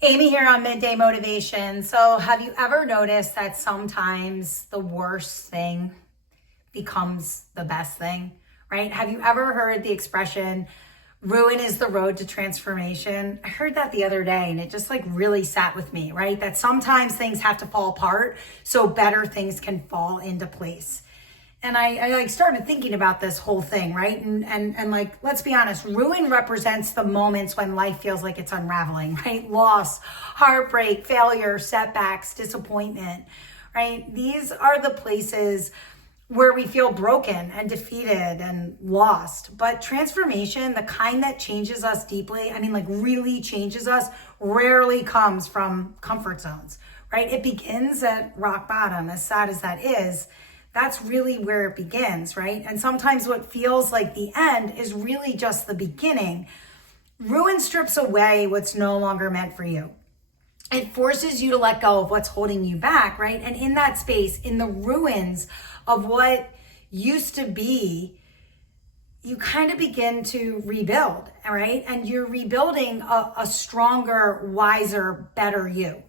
Amy here on Midday Motivation. So have you ever noticed that sometimes the worst thing becomes the best thing, right? Have you ever heard the expression, ruin is the road to transformation? I heard that the other day and it just really sat with me, right? That sometimes things have to fall apart so better things can fall into place. And I started thinking about this whole thing, right? And let's be honest, ruin represents the moments when life feels like it's unraveling, right? Loss, heartbreak, failure, setbacks, disappointment, right? These are the places where we feel broken and defeated and lost. But transformation, the kind that changes us deeply, really changes us, rarely comes from comfort zones, right? It begins at rock bottom, as sad as that is. That's really where it begins, right? And sometimes what feels like the end is really just the beginning. Ruin strips away what's no longer meant for you. It forces you to let go of what's holding you back, right? And in that space, in the ruins of what used to be, you kind of begin to rebuild, all right? And you're rebuilding a stronger, wiser, better you,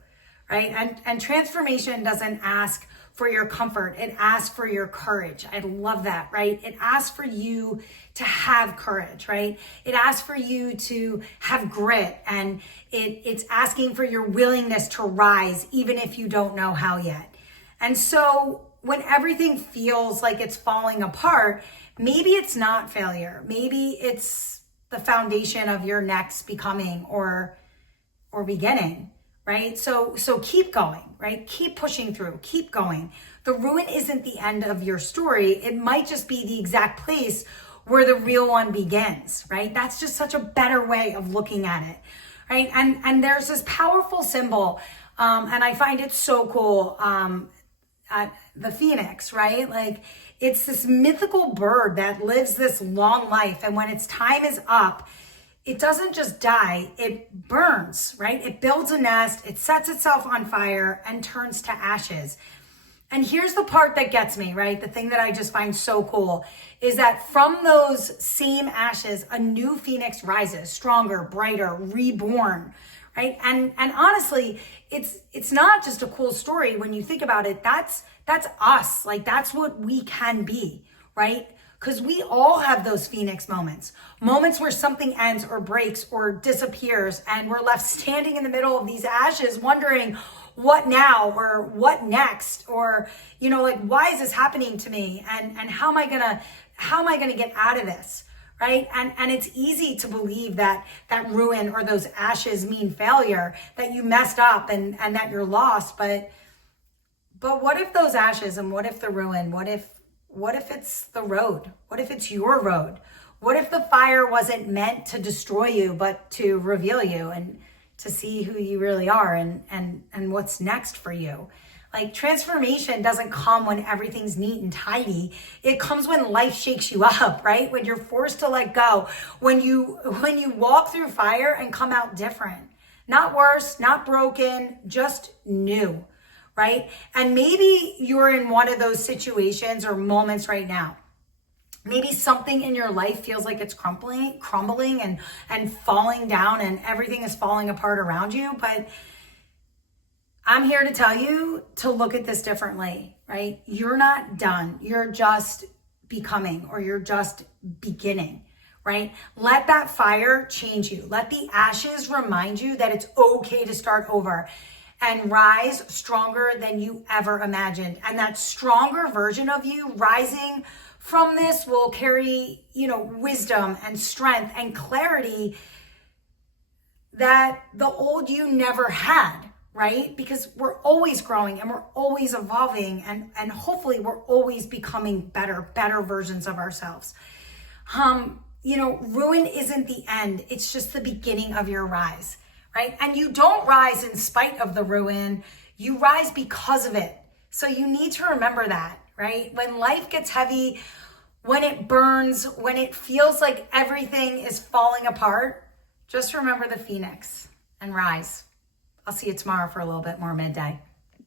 right? And transformation doesn't ask for your comfort. It asks for your courage. I love that, right? It asks for you to have courage, right? It asks for you to have grit, and it's asking for your willingness to rise, even if you don't know how yet. And so when everything feels like it's falling apart, maybe it's not failure. Maybe it's the foundation of your next becoming or beginning. Right? So keep going, right? Keep pushing through, keep going. The ruin isn't the end of your story. It might just be the exact place where the real one begins, right? That's just such a better way of looking at it, right? And there's this powerful symbol, and I find it so cool, at the phoenix, right? It's this mythical bird that lives this long life, and when its time is up, it doesn't just die, it burns, right? It builds a nest, it sets itself on fire and turns to ashes. And here's the part that gets me, right? The thing that I just find so cool is that from those same ashes, a new phoenix rises, stronger, brighter, reborn, right? And honestly, it's not just a cool story when you think about it. That's us. That's what we can be, right? Because we all have those phoenix moments where something ends or breaks or disappears and we're left standing in the middle of these ashes wondering what now or what next, or, why is this happening to me? And how am I gonna get out of this? Right? And it's easy to believe that ruin or those ashes mean failure, that you messed up and that you're lost. But what if those ashes, and what if the ruin, what if it's the road? What if it's your road? What if the fire wasn't meant to destroy you, but to reveal you and to see who you really are and what's next for you? Transformation doesn't come when everything's neat and tidy. It comes when life shakes you up, right? When you're forced to let go, when you walk through fire and come out different, not worse, not broken, just new. Right? And maybe you're in one of those situations or moments right now. Maybe something in your life feels like it's crumbling and falling down, and everything is falling apart around you. But I'm here to tell you to look at this differently, right? You're not done. You're just becoming, or you're just beginning, right? Let that fire change you. Let the ashes remind you that it's okay to start over and rise stronger than you ever imagined. And that stronger version of you rising from this will carry, wisdom and strength and clarity that the old you never had, right? Because we're always growing and we're always evolving, and hopefully we're always becoming better versions of ourselves. Ruin isn't the end. It's just the beginning of your rise. Right? And you don't rise in spite of the ruin, you rise because of it. So you need to remember that, right? When life gets heavy, when it burns, when it feels like everything is falling apart, just remember the phoenix and rise. I'll see you tomorrow for a little bit more Midday.